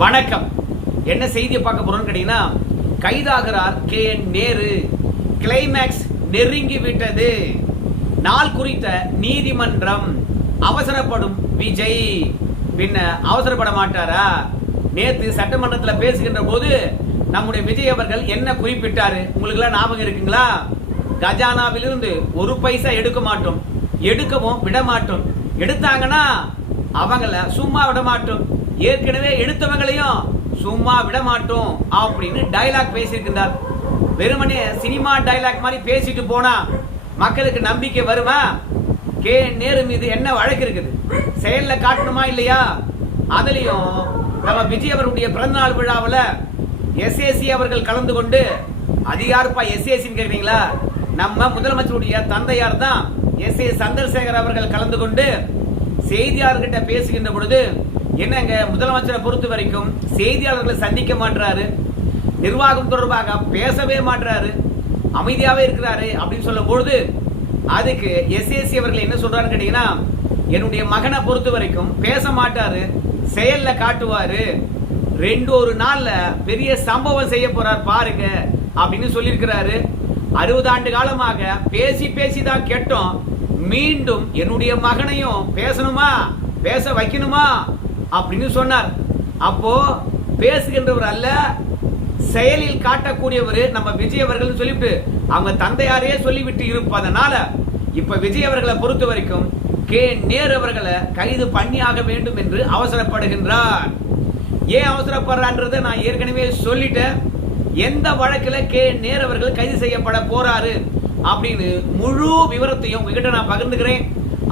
வணக்கம். என்ன செய்தியை பார்க்க போறோம்னு கேட்டீங்கன்னா, கைதாகிறார் KN நேரு. கிளைமேக்ஸ் நெருங்கி விட்டது. நாள் குறித்த நீதிமன்றம். அவசரப்படும் விஜய். பின்ன அவசரப்பட மாட்டாரா? நேத்து சட்டமன்றத்தில் பேசுகின்ற போது நம்முடைய விஜய் அவர்கள் என்ன குறிப்பிட்டாரு உங்களுக்கு எல்லாம் ஞாபகம் இருக்குங்களா? கஜானாவிலிருந்து ஒரு பைசா எடுக்க மாட்டோம், எடுக்கவும் விட மாட்டோம், எடுத்தாங்கன்னா அவங்கள சும்மா விட மாட்டோம், ஏற்கனவே எடுத்தவங்களையும் சும்மா விட மாட்டோம் அப்படின்னு டைலாக் பேசியிருக்கிறார். வெறுமனே சினிமா டைலாக் மாதிரி பேசிட்டு போனா மக்களுக்கு நம்பிக்கை வருமா? KN நேரு மீது என்ன வழக்கு இருக்குது, செயல்ல காட்டணுமா இல்லையா? அதுலயும் நம்ம விஜய் அவருடைய பிறந்தநாள் விழாவில் SAC அவர்கள் கலந்து கொண்டு, அது யாருப்பா SACன்னு கேக்குறீங்களா? நம்ம முதலமைச்சருடைய தந்தையார் தான் SA சந்திரசேகர் அவர்கள் கலந்து கொண்டு செய்தியாளர்கிட்ட பேசுகின்ற பொழுது, என்னங்க முதலமைச்சரை பொறுத்த வரைக்கும் செய்தியாளர்களை சந்திக்க மாட்டாரு, நிர்வாகம் தொடர்பாக பேசவே மாட்டாரு, அமைதியாவே இருக்கிறாரு அப்படின்னு சொல்லும் பொழுது, அதுக்கு SAC அவர்கள் என்ன சொல்றான்னு கேட்டீங்கன்னா, என்னுடைய மகனை பொறுத்த வரைக்கும் பேச மாட்டாரு, செயல்ல காட்டுவாரு, ஒரு நாள்ல பெரிய சம்பவம் செய்ய போறார் பாருங்க அப்படின்னு சொல்லியிருக்கிறாரு. 60 ஆண்டு காலமாக பேசி பேசி தான் கேட்டோம், மீண்டும் என்னுடைய மகனையும் பேசணுமா, பேச வைக்கணுமா அப்படின்னு சொன்னார். அப்போ பேசுகின்றவர் அல்ல, செயலில் காட்டக்கூடியவர் நம்ம விஜய் அவர்கள் சொல்லிவிட்டு அவங்க தந்தையாரே சொல்லிவிட்டு இருப்பதனால இப்ப விஜய் அவர்களை பொறுத்த வரைக்கும் KN நேரு அவர்களை கைது பண்ணியாக வேண்டும் என்று அவசரப்படுகின்றார். ஏன் அவசரப்படுறான்றதை நான் ஏற்கனவே சொல்லிட்டேன். எந்த வழக்கில் KN நேரு அவர்கள் கைது செய்யப்பட போறாரு அப்படின்னு முழு விவரத்தையும் உங்ககிட்ட நான் பகிர்ந்துக்கிறேன்.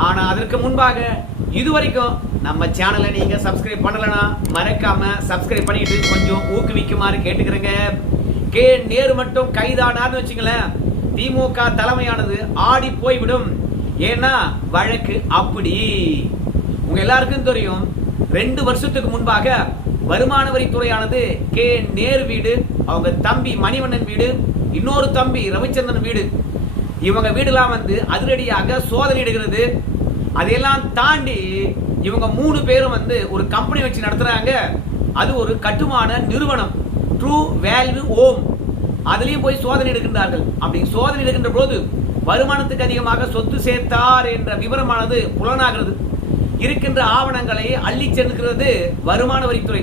ஆனா அதற்கு முன்பாக இதுவரைக்கும் நம்ம சேனலை நீங்க சப்ஸ்கிரைப் பண்ணலனா மறக்காம சப்ஸ்கிரைப் பண்ணிட்டு கொஞ்சம் ஊக்குவிக்குமாறு கேட்டுக்கிறேங்க. KN நேரு மட்டும் கைதானார்னு வச்சுங்களேன், திமுக தலைமையானது ஆடி போய்விடும். ஏன்னா வழக்கு அப்படி. உங்க எல்லாருக்கும் தெரியும், 2 வருஷத்துக்கு முன்பாக வருமான வரித்துறையானது KN நேரு வீடு, அவங்க தம்பி மணிவண்ணன் வீடு, இன்னொரு தம்பி ரவிச்சந்திரன் வீடு, இவங்க வீடுலாம் வந்து அதிரடியாக சோதனை இடுகிறது. அதையெல்லாம் தாண்டி இவங்க 3 பேரும் வந்து ஒரு கம்பெனி வச்சு நடத்துறாங்க. அது ஒரு கட்டுமான நிறுவனம், ட்ரூ வேல்யூ ஹோம். அதுலயும் போய் சோதனை எடுக்கின்றார்கள். அப்படி சோதனை எடுக்கின்ற போது வருமானத்துக்கு அதிகமாக சொத்து சேர்த்தார் என்ற விவரமானது புலனாகிறது. இருக்கின்ற ஆவணங்களை அள்ளி சென்றுகிறது வருமான வரித்துறை.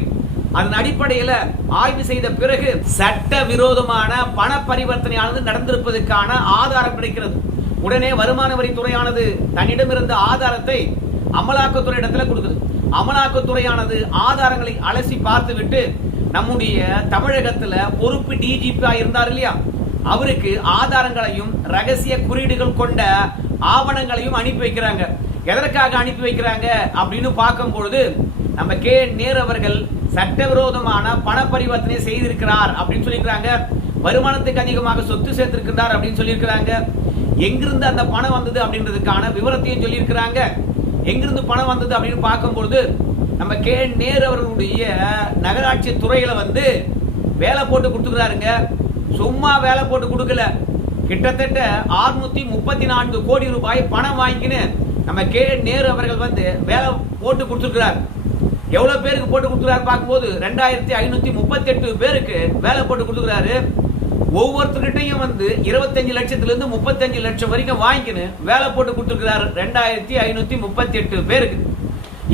அதன் அடிப்படையில் ஆய்வு செய்த பிறகு சட்ட விரோதமான பண பரிவர்த்தனையானது நடந்திருப்பதற்கான ஆதாரம் கிடைக்கிறது. உடனே வருமான வரித்துறையானது தன்னிடம் இருந்த ஆதாரத்தை அமலாக்கத்துறை இடத்துல கொடுக்குது. அமலாக்கத்துறையானது ஆதாரங்களை அலசி பார்த்துவிட்டு நம்முடைய தமிழகத்துல பொறுப்பு DGP இருந்தார் இல்லையா, அவருக்கு ஆதாரங்களையும் ரகசிய குறியீடுகள் கொண்ட ஆவணங்களையும் அனுப்பி வைக்கிறாங்க. எதற்காக அனுப்பி வைக்கிறாங்க அப்படின்னு பார்க்கும் பொழுது, நம்ம KN நேரு அவர்கள் சட்டவிரோதமான பண பரிவர்த்தனை செய்திருக்கிறார் அப்படின்னு சொல்லியிருக்கிறாங்க. வருமானத்துக்கு அதிகமாக சொத்து சேர்த்திருக்கிறார் அப்படின்னு சொல்லியிருக்கிறாங்க. எங்கிருந்து அந்த பணம் வந்தது அப்படின்றதுக்கான விவரத்தையும் சொல்லியிருக்கிறாங்க. எங்கிருந்து பணம் வந்தது அப்படின்னு பார்க்கும்பொழுது, நம்ம KN நேரு அவர்களுடைய நகராட்சி துறையில வந்து வேலை போட்டு கொடுத்துக்கிறாருங்க. சும்மா வேலை போட்டு கொடுக்கல, கிட்டத்தட்ட 634 கோடி ரூபாய் பணம் வாங்கின்னு நம்ம KN நேரு அவர்கள் வந்து வேலை போட்டு கொடுத்துருக்கிறார். எவ்வளவு பேருக்கு போட்டு கொடுத்துருக்காரு பார்க்கும்போது 2538 பேருக்கு வேலை போட்டு கொடுத்துருக்காரு. ஒவ்வொருத்தர்கிட்டையும் வந்து 25 லட்சத்திலிருந்து 35 லட்சம் வரைக்கும் வாங்கின்னு வேலை போட்டு கொடுத்துருக்கிறார் 2538 பேருக்கு.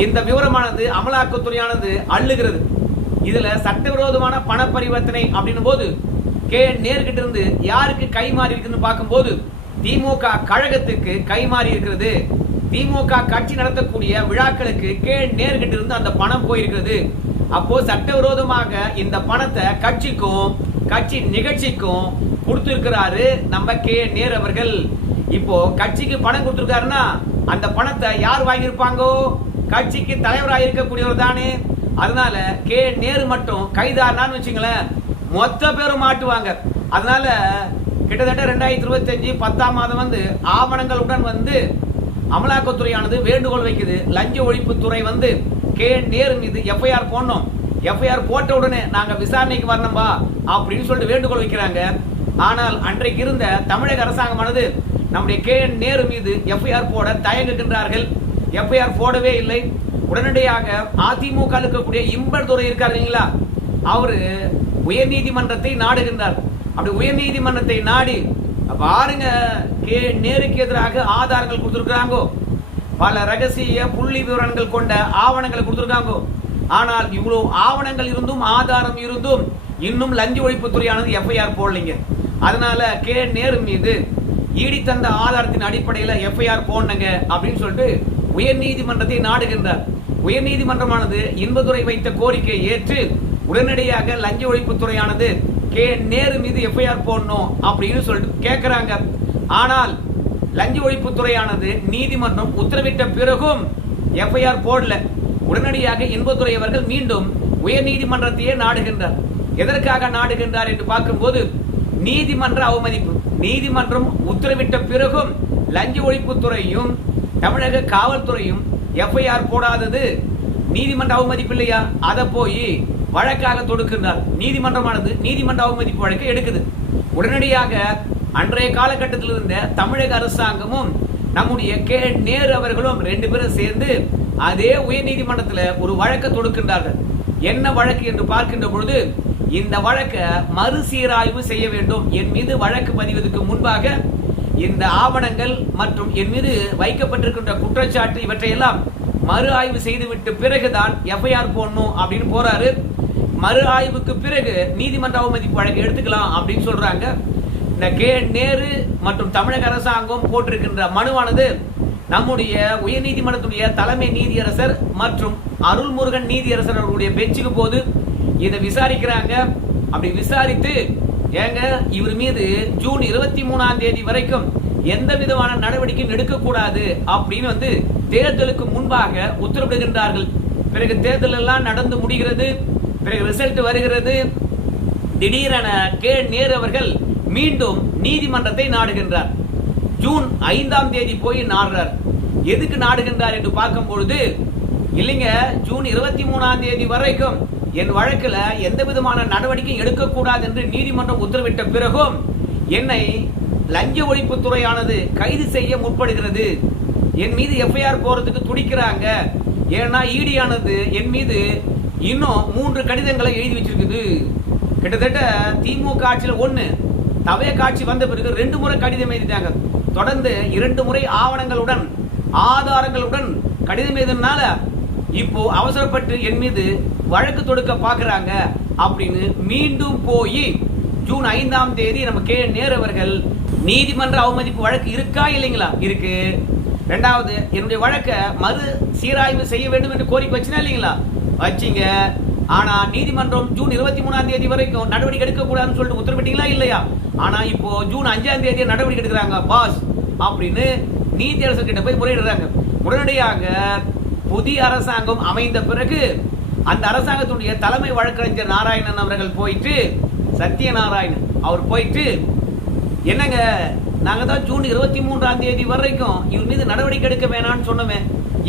இந்த விவரமானது அமலாக்கத்துறையானது அள்ளுகிறது. இதுல சட்டவிரோதமான பண பரிவர்த்தனை அப்படின்னும் போது KN நேரு கிட்ட இருந்து யாருக்கு கை மாறி இருக்குன்னு பார்க்கும்போது திமுக கழகத்துக்கு கை மாறி இருக்கிறது. திமுக கட்சி நடத்தக்கூடிய விழாக்களுக்கு KN நேரு கிட்ட இருந்து அந்த பணம் போயிருக்கிறது. அப்போ சட்டவிரோதமாக இந்த பணத்தை கட்சிக்கும் கட்சி நிகழ்ச்சிக்கும் கொடுத்திருக்கிறாரு நம்ம KN நேரு அவர்கள். இப்போ கட்சிக்கு பணம் கொடுத்திருக்காருன்னா அந்த பணத்தை யார் வாங்கியிருப்பாங்கோ? கட்சிக்கு தலைவராக இருக்கக்கூடியவர் தானே. அதனால KN நேரு மட்டும் கைதானான்னு வச்சுங்களேன், மொத்த பேரும் மாட்டுவாங்க. அதனால கிட்டத்தட்ட 2025 10ஆம் மாதம் வந்து ஆவணங்களுடன் வந்து அமலாக்கத்துறையானது வேண்டுகோள் வைக்குது. லஞ்ச ஒழிப்புத்துறை வந்து KN நேரு மீது FIR போடணும், FIR போட்ட உடனே நாங்க விசாரணைக்கு வரணும்பா அப்படின்னு சொல்லிட்டு வேண்டுகோள் வைக்கிறாங்க. ஆனால் அன்றைக்கு இருந்த தமிழக அரசாங்கமானது நம்முடைய KN நேரு மீது FIR போட தயங்குகின்றார்கள். எஃப்ஐஆர் போடவே இல்லை. உடனடியாக அதிமுக இருக்கக்கூடிய இம்பர்துரை இருக்காரு இல்லைங்களா, அவரு உயர் நீதிமன்றத்தை நாடுகின்றார். அப்படி உயர் நீதிமன்றத்தை நாடி பாருங்க, நேருக்கு எதிராக ஆதாரங்கள் கொடுத்திருக்கிறாங்க, பல ரகசிய புள்ளி விவரங்கள் கொண்ட ஆவணங்களை கொடுத்திருக்காங்க. ஆனால் இவ்வளவு ஆவணங்கள் இருந்தும் ஆதாரம் இருந்தும் இன்னும் லஞ்ச ஒழிப்புத்துறையானது எஃப்ஐஆர் போடலைங்க. அதனால நேரு மீது ஈடி தந்த ஆதாரத்தின் அடிப்படையில் எஃப்ஐஆர் போடணுங்க அப்படின்னு சொல்லிட்டு உயர் நீதிமன்றத்தை நாடுகின்றார். உயர் நீதிமன்றமானது இன்பதுரை வைத்த கோரிக்கையை ஏற்று உடனடியாக லஞ்ச ஒழிப்புத்துறையானது நேரு மீது எஃப்ஐஆர் போடணும் அப்படின்னு சொல்லிட்டு கேட்கிறாங்க. ஆனால் லஞ்ச ஒழிப்புத்துறையானது நீதிமன்றம் உத்தரவிட்ட பிறகும் எஃப்ஐஆர் போடல. உடனடியாக இன்பதுரை அவர்கள் மீண்டும் உயர் நீதிமன்றத்தையே நாடுகின்றார். எதற்காக நாடுகின்றார் என்று பார்க்கும்போது நீதிமன்ற அவமதிப்பு. நீதிமன்றம் உத்தரவிட்ட பிறகும் லஞ்ச ஒழிப்புத்துறையும் தமிழக காவல்துறையும் எஃப்ஐஆர் போடாதது நீதிமன்ற அவமதிப்பு இல்லையா? அதை போய் வழக்காக தொடுக்கின்றார். நீதிமன்றமானது நீதிமன்ற அவமதிப்பு வழக்கை எடுக்குது. உடனடியாக அன்றைய காலகட்டத்தில் இருந்த தமிழக அரசாங்கமும் நம்முடைய நேரு அவர்களும் ரெண்டு பேரும் சேர்ந்து அதே உயர் நீதிமன்றத்தில் ஒரு வழக்கை தொடுக்கின்றார்கள். என்ன வழக்கு என்று பார்க்கின்ற பொழுது, இந்த வழக்கை மறுசீராய்வு செய்ய வேண்டும். என் மீது வழக்கு பதிவதற்கு முன்பாக இந்த ஆவணங்கள் மற்றும் என் மீது வைக்கப்பட்டிருக்கின்ற குற்றச்சாட்டு இவற்றையெல்லாம் மறு ஆய்வு செய்துவிட்டு பிறகுதான் எஃப்ஐஆர் போடணும் அப்படின்னு போறாரு. மறு ஆய்வுக்கு பிறகு நீதிமன்ற அவமதிப்பு வழக்கு எடுத்துக்கலாம் அப்படின்னு சொல்றாங்க. இந்த நேரு மற்றும் தமிழக அரசாங்கம் போட்டிருக்கின்ற மனுவானது நம்முடைய உயர் நீதிமன்றத்துடைய தலைமை நீதியரசர் மற்றும் அருள்முருகன் நீதியரசர் அவர்களுடைய பெஞ்சுக்கு போது இதை விசாரிக்கிறாங்க. அப்படி விசாரித்து ஏங்க இவர் மீது ஜூன் 23 வரைக்கும் எந்த விதமான நடவடிக்கையும் எடுக்கக்கூடாது அப்படின்னு தேர்தலுக்கு முன்பாக உத்தரவிடுகின்றார்கள். பிறகு தேர்தல் எல்லாம் நடந்து முடிகிறது. பிறகு ரிசல்ட் வருகிறது. திடீரென நேரு அவர்கள் மீண்டும் நீதிமன்றத்தை நாடுகின்றார். ஜூன் 5 போய் நாடுறார். எதுக்கு நாடுகின்றார் என்று பார்க்கும் பொழுது, இல்லைங்க ஜூன் 23 வரைக்கும் என் வழக்கில் எந்த விதமான நடவடிக்கை எடுக்கக்கூடாது என்று நீதிமன்றம் உத்தரவிட்ட பிறகும் என்னை லஞ்ச ஒழிப்புத்துறையானது கைது செய்ய முற்படுகிறது. என் மீது எஃப்ஐஆர் போறதுக்கு துடிக்கிறாங்க. ஏன்னா ஈடியானது என் மீது இன்னும் 3 கடிதங்களை எழுதி வச்சிருக்குது. கிட்டத்தட்ட திமுக ஆட்சியில் 1, தவே காட்சி வந்த பிறகு 2 முறை கடிதம் எழுதிட்டாங்க. தொடர்ந்து 2 முறை ஆவணங்களுடன் ஆதாரங்களுடன் கடிதம் எழுதினால இப்போ அவசரப்பட்டு என் மீது வழக்கு தொடுக்க பாக்குறாங்க அப்படின்னு மீண்டும் போய் ஜூன் 5 நம்ம நேரு அவர்கள் நீதிமன்ற அவமதிப்பு வழக்கு இருக்கா இல்லைங்களா? இருக்கு. ரெண்டாவது, என்னுடைய வழக்கை மறு சீராய்வு செய்ய வேண்டும் என்று கோரிக்கை வச்சுனா இல்லைங்களா? வச்சிங்க. ஆனா நீதிமன்றம் ஜூன் 23 வரைக்கும் நடவடிக்கை எடுக்க கூடாதுன்னு சொல்லிட்டு உத்தரவிட்டீங்களா இல்லையா? ஆனா இப்போ ஜூன் 5 நடவடிக்கை எடுக்கிறாங்க பாஸ் அப்படின்னு நீதியரசர் கிட்ட போய் முறையிடுறாங்க. உடனடியாக புதிய அரசாங்கம் அமைந்த பிறகு அந்த அரசாங்கத்துடைய தலைமை வழக்கறிஞர் நாராயணன் அவர்கள் போயிட்டு, சத்யநாராயணன் அவர் போயிட்டு, என்னங்க நாங்க தான் ஜூன் 23 வரைக்கும் இவர் மீது நடவடிக்கை எடுக்க வேணாம்னு சொன்னோமே,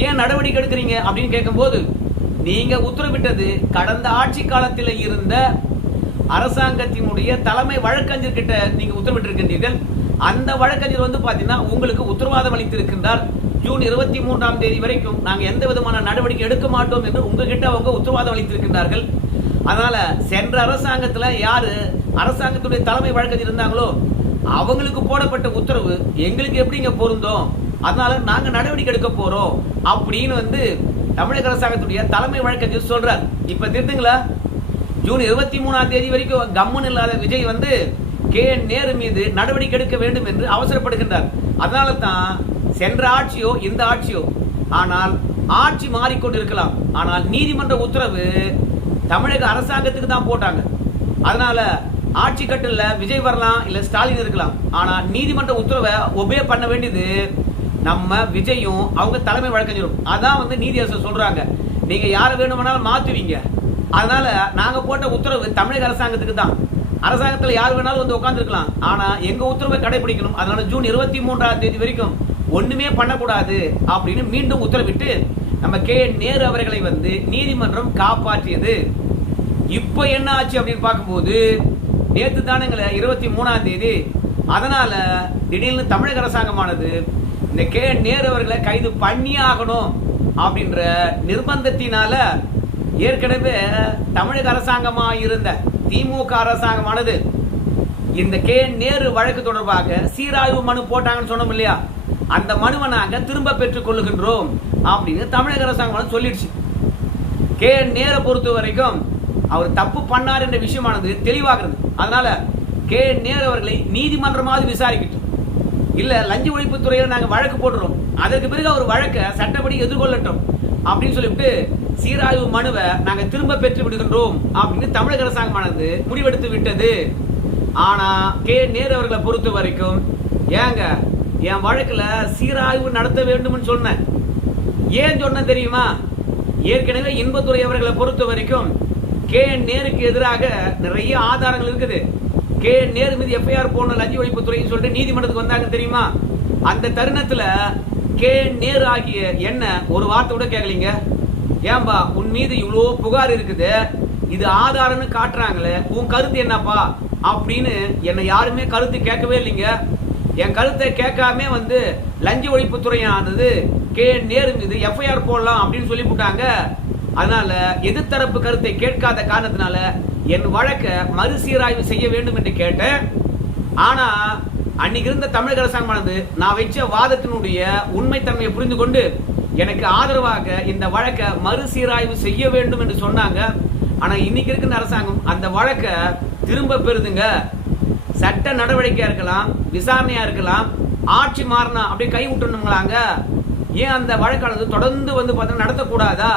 ஏன் நடவடிக்கை எடுக்கிறீங்க அப்படின்னு கேட்கும்போது, நீங்க உத்தரவிட்டது கடந்த ஆட்சி காலத்தில் இருந்த அரசாங்கத்தினுடைய தலைமை வழக்கறிஞர் கிட்ட நீங்க உத்தரவிட்டு இருக்கின்றீர்கள். அந்த வழக்கறிஞர் பாத்தீங்கன்னா உங்களுக்கு உத்தரவாதம் அளித்திருக்கின்றார். ஜூன் 23 வரைக்கும் நாங்க எந்த விதமான நடவடிக்கை எடுக்க மாட்டோம் என்று உங்ககிட்ட அவங்க உத்தரவாதம் அளித்திருக்கின்றார்கள். அதனால சென்ற அரசாங்கத்துல யாரு அரசாங்கத்துடைய தலைமை வழக்கறிஞர் இருந்தாங்களோ அவங்களுக்கு போடப்பட்ட உத்தரவு எங்களுக்கு எப்படிங்க பொருந்தும்? அதனால நாங்க நடவடிக்கை எடுக்க போறோம் அப்படின்னு தமிழக அரசாங்கத்துடைய தலைமை வழக்கறிஞர் சொல்றார். இப்ப திருத்துங்களா, ஜூன் 23 வரைக்கும் கம்மன் இல்லாத விஜய் நேரு மீது நடவடிக்கை எடுக்க வேண்டும் என்று அவசரப்படுகின்றார். அதனால தான் சென்ற ஆட்சியோ இந்த ஆட்சியோ, ஆனால் ஆட்சி மாறிக்கொண்டிருக்கலாம், ஆனால் நீதிமன்ற உத்தரவு தமிழக அரசாங்கத்துக்கு தான் போட்டாங்க. அதனால ஆட்சி கட்டல விஜய் வரலாம், இல்ல ஸ்டாலின் இருக்கலாம், ஆனா நீதிமன்ற உத்தரவை ஒபே பண்ண வேண்டியது நம்ம விஜயும் அவங்க தலைமை வழக்கறிஞரும். அதான் நீதியரசர் சொல்றாங்க, நீங்க யாரை வேணுமானாலும் மாத்துவீங்க, அதனால நாங்க போட்ட உத்தரவு தமிழக அரசாங்கத்துக்கு தான். அரசாங்கத்துல யார் வேணாலும் உட்கார்ந்து இருக்கலாம், ஆனா எங்க உத்தரவை கடைபிடிக்கணும். அதனால ஜூன் 23 வரைக்கும் ஒண்ணுமே பண்ணக்கூடாது அப்படின்னு மீண்டும் உத்தரவிட்டு நம்ம நேரு அவர்களை நீதிமன்றம் காப்பாற்றியது. இப்ப என்ன ஆச்சு அப்படின்னு பார்க்கும்போது, நேற்று தானுங்கள 23 அதனால திடீர்னு தமிழக அரசாங்கமானது இந்த நேரு அவர்களை கைது பண்ணியே ஆகணும் அப்படின்ற நிர்பந்தத்தினால ஏற்கனவே தமிழக அரசாங்கமா இருந்த திமுக அரசாங்கமானது இந்த நேரு வழக்கு தொடர்பாக சீராய்வு மனு போட்டாங்கன்னு சொன்னோம் இல்லையா, அந்த மனுவை நாங்க திரும்ப பெற்றுக் கொள்ளுகின்றோம் அப்படின்னு தமிழக அரசாங்கம் சொல்லிடுச்சு. நேரை பொறுத்த வரைக்கும் அவர் தப்பு பண்ணார் என்ற விஷயமானது தெளிவாகிறது. அதனால நேரு அவர்களை நீதிமன்றமாவது விசாரிக்கட்டும், இல்ல லஞ்ச ஒழிப்பு துறையில நாங்க வழக்கு போடுறோம், அதற்கு பிறகு அவர் வழக்கை சட்டப்படி எதிர்கொள்ளட்டும் அப்படின்னு சொல்லிவிட்டு சீராய்வு மனுவை நாங்க திரும்ப பெற்று விடுகின்றோம் அப்படின்னு தமிழக அரசாங்கமானது முடிவெடுத்து விட்டது. ஆனா நேரு அவர்களை பொறுத்த வரைக்கும் ஏங்க என் வழக்குல சீராய்வு நடத்த வேண்டும் சொன்னேன். ஏன் சொன்ன தெரியுமா? ஏற்கனவே இன்பத்துறை அவர்களை பொறுத்த வரைக்கும் நேருக்கு எதிராக நிறைய ஆதாரங்கள் இருக்குது. நேரு மீது எஃப்ஐஆர் போன லஞ்ச ஒழிப்பு துறைன்னு சொல்லிட்டு நீதிமன்றத்துக்கு வந்தாங்க தெரியுமா? அந்த தருணத்துல நேரு ஆகிய என்ன ஒரு வார்த்தை கூட கேட்கலீங்க. ஏன்பா உன் மீது இவ்வளோ புகார் இருக்குது, இது ஆதாரம்னு காட்டுறாங்களே, உன் கருத்து என்னப்பா அப்படின்னு என்ன யாருமே கருத்து கேட்கவே இல்லைங்க. என் கருத்தை கேட்காம லஞ்ச ஒழிப்பு துறையானது நேரு மீது எஃப்ஐஆர் போடலாம் அப்படின்னு சொல்லி போட்டாங்க. அதனால எதிர்த்தரப்பு கருத்தை கேட்காத காரணத்தினால என் வழக்கை மறுசீராய்வு செய்ய வேண்டும் என்று கேட்டேன். ஆனா அன்னைக்கு இருந்த தமிழக அரசாங்கமானது நான் வச்ச வாதத்தினுடைய உண்மைத்தன்மையை புரிந்து கொண்டு எனக்கு ஆதரவாக இந்த வழக்கை மறுசீராய்வு செய்ய வேண்டும் என்று சொன்னாங்க. ஆனா இன்னைக்கு இருக்கின்ற அரசாங்கம் அந்த வழக்கை திரும்ப பெறுதுங்க. சட்ட நடவடிக்கையா இருக்கலாம், விசாரணையா இருக்கலாம், ஆட்சி மாறினா அப்படியே கை விட்டுணுங்களாங்க. ஏன் அந்த வழக்கானது தொடர்ந்து நடத்தக்கூடாதா?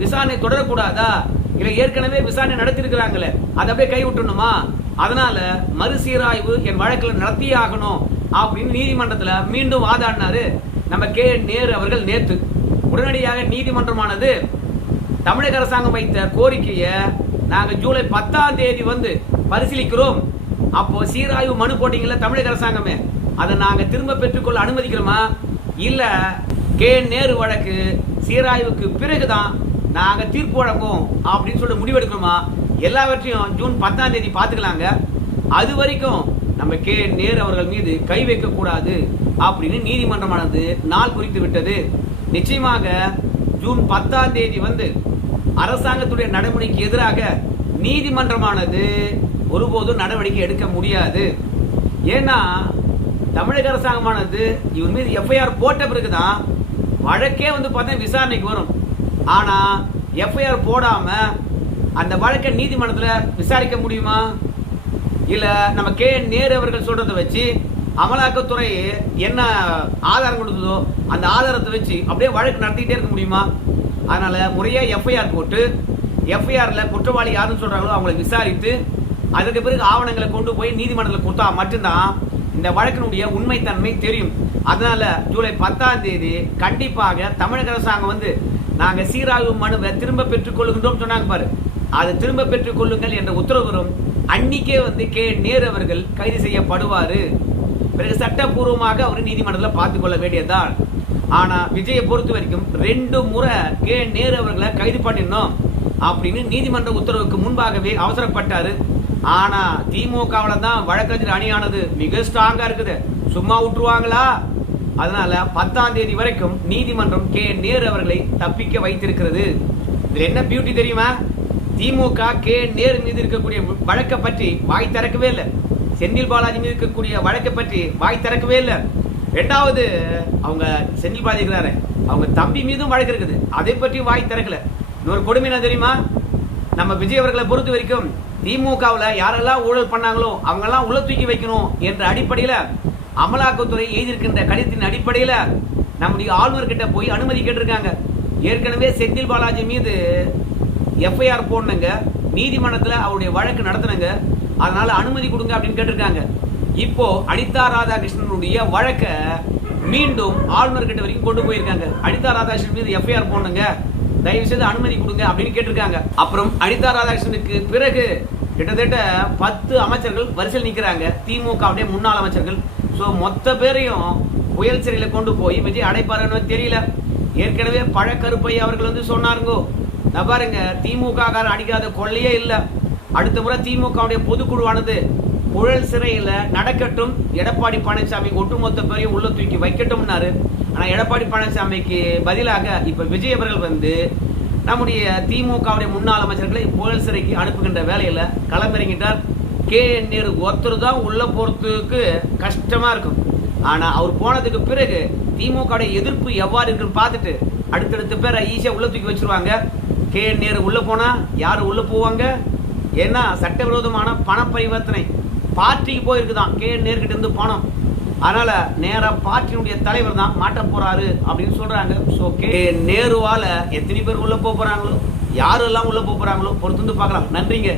விசாரணை தொடரக்கூடாதா? இல்ல ஏற்கனவே விசாரணை நடத்திருக்கிறாங்களே அதை அப்படியே கை விட்டுணுமா? அதனால மறுசீராய்வு என் வழக்கில் நடத்தியே ஆகணும் அப்படின்னு நீதிமன்றத்துல மீண்டும் வாதாடினாரு நம்ம நேரு அவர்கள். நேற்று உடனடியாக நீதிமன்றமானது தமிழக அரசாங்கம் வைத்த கோரிக்கையை நாங்க ஜூலை 10ஆம் தேதி பரிசீலிக்கிறோம். அப்போ சீராய்வு மனு போட்டீங்கல்ல தமிழக அரசாங்கமே, அதை நாங்க திரும்ப பெற்றுக்கொள்ள அனுமதிக்கிறோமா, இல்ல நேரு வழக்கு சீராய்வுக்கு பிறகுதான் நாங்க தீர்ப்பு வழங்குவோம் அப்படின்னு சொல்லிட்டு முடிவெடுக்கணுமா? எல்லாவற்றையும் ஜூன் 10ஆம் தேதி பாத்துக்கலாங்க. அது வரைக்கும் நம்ம நேரு அவர்கள் மீது கை வைக்க கூடாது அப்படின்னு நீதிமன்றமானது நாள் குறித்து விட்டது. நிச்சயமாக ஜூன் 10ஆம் தேதி அரசாங்கத்துடைய நடவடிக்கைக்கு எதிராக நீதிமன்றமானது ஒருபோதும் நடவடிக்கை எடுக்க முடியாது. ஏன்னா தமிழக அரசாங்கமானது இவர் மீது எஃப்ஐஆர் போட்ட பிறகுதான் வழக்கே விசாரணைக்கு வரும். ஆனா எஃப்ஐஆர் போடாம அந்த வழக்கை நீதிமன்றத்துல விசாரிக்க முடியுமா? இல்ல நம்ம நேரு அவர்கள் சொல்றதை வச்சு அமலாக்கத்துறை என்ன ஆதாரம் கொடுத்ததோ அந்த ஆதாரத்தை வச்சு அப்படியே வழக்கு நடத்திட்டே இருக்க முடியுமா? அதனால முறையா எஃப்ஐஆர் போட்டு எஃப்ஐஆர்ல குற்றவாளி யாருன்னு சொல்றாங்களோ அவங்களை விசாரித்து அதுக்கு பிறகு ஆவணங்களை கொண்டு போய் நீதிமன்றத்தில் கொடுத்தா மட்டும்தான் இந்த வழக்கினுடைய உண்மைத்தன்மை தெரியும். அதனால ஜூலை 10ஆம் தேதி கண்டிப்பாக தமிழக அரசாங்கம் நாங்க சீராய்வு மனுவை திரும்ப பெற்றுக் கொள்ளுகின்றோம் சொன்னாங்க பாரு, அதை திரும்ப பெற்றுக் கொள்ளுங்கள் என்ற உத்தரவு வரும். அன்னிக்கே நேரு அவர்கள் கைது செய்யப்படுவாரு. பிறகு சட்டப்பூர்வமாக அவர் நீதிமன்றத்தில் பார்த்துக் கொள்ள வேண்டியதுதான். ஆனா விஜயை பொறுத்த வரைக்கும் 2 முறை நேரு அவர்களை கைது பண்ணிடணும் அப்படின்னு நீதிமன்ற உத்தரவுக்கு முன்பாகவே அவசரப்பட்டாரு. ஆனா திமுகவுல தான் வழக்கறிஞர் அணியானது மிக ஸ்ட்ராங்கா இருக்குது, சும்மா விட்டுருவாங்களா? அதனால 10ஆம் தேதி வரைக்கும் நீதிமன்றம் நேரு அவர்களை தப்பிக்க வைத்திருக்கிறது. இதுல என்ன பியூட்டி தெரியுமா? திமுக நேரு மீது இருக்கக்கூடிய வழக்கை பற்றி வாய் திறக்கவே இல்லை. செந்தில் பாலாஜி மீது இருக்கக்கூடிய வழக்கை பற்றி வாய் திறக்கவே இல்லை. 2வது அவங்க செந்தில் பாலாஜி இருக்கிறாரு, அவங்க தம்பி மீதும் வழக்கு இருக்குது, அதை பற்றி வாய் திறக்கல. இன்னொரு கொடுமை என்ன தெரியுமா? நம்ம விஜய் அவர்களை பொறுத்த வரைக்கும் திமுகவுல யாரெல்லாம் ஊழல் பண்ணாங்களோ அவங்க எல்லாம் உள்ள தூக்கி வைக்கணும் என்ற அடிப்படையில அமலாக்கத்துறை எழுதியிருக்கின்ற கடிதத்தின் அடிப்படையில நம்முடைய ஆளுநர் கிட்ட போய் அனுமதி கேட்டிருக்காங்க. ஏற்கனவே செந்தில் பாலாஜி மீது எஃப்ஐஆர் போடணுங்க, நீதிமன்றத்துல அவருடைய வழக்கு நடத்தினங்க, அதனால அனுமதி கொடுங்க அப்படின்னு கேட்டிருக்காங்க. இப்போ அனிதா ராதாகிருஷ்ணனுடைய வழக்க மீண்டும் ஆளுநர் கிட்ட வரைக்கும் கொண்டு போயிருக்காங்க. அனிதா ராதாகிருஷ்ணன் மீது எஃப்ஐஆர் போடணுங்க, தயவு செய்து அனுமதி கொடுங்க அப்படின்னு கேட்டிருக்காங்க. அப்புறம் அனிதா ராதாகிருஷ்ணனுக்கு பிறகு கிட்டத்தட்ட 10 அமைச்சர்கள் வரிசையில் நிற்கிறாங்க, திமுக முன்னாள் அமைச்சர்கள். ஸோ மொத்த பேரையும் புயல் சிறையில கொண்டு போய் விஜய் அடைப்பாருன்னு தெரியல. ஏற்கனவே பழக்கருப்பையா அவர்கள் சொன்னாருங்கோ, நான் பாருங்க திமுக அடிக்காத கொள்ளையே இல்லை, அடுத்த முறை திமுக பொதுக்குழுவானது புழல் சிறையில நடக்கட்டும், எடப்பாடி பழனிசாமி ஒட்டுமொத்த பேரையும் உள்ள தூக்கி வைக்கட்டும்னாரு. ஆனா எடப்பாடி பழனிசாமிக்கு பதிலாக இப்ப விஜய் அவர்கள் வந்து நம்முடைய திமுகவுடைய முன்னாள் அமைச்சர்களை புழல் சிறைக்கு அனுப்புகின்ற வேலையில களமிறங்கிட்டார். கே.என். நேரு ஒருத்தர் தான் உள்ள போறதுக்கு கஷ்டமா இருக்கும். ஆனா அவர் போனதுக்கு பிறகு திமுக எதிர்ப்பு எவ்வாறு இருக்குன்னு பார்த்துட்டு அடுத்தடுத்த பேரை ஈஸியா உள்ள தூக்கி வச்சிருவாங்க. கே.என். நேரு உள்ள போனா யாரு உள்ள போவாங்க? ஏன்னா சட்டவிரோதமான பண பரிவர்த்தனை பார்ட்டிக்கு போயிருக்குதான் கே.என். நேரு கிட்ட இருந்து பணம். அதனால நேரா பார்ட்டியினுடைய தலைவர் தான் மாட்ட போறாரு அப்படின்னு சொல்றாங்க. So K.N.. நேருவால எத்தனை பேர் உள்ள போறாங்களோ யாரெல்லாம் உள்ள போறாங்களோ பொறுத்து பார்க்கலாம். நன்றிங்க.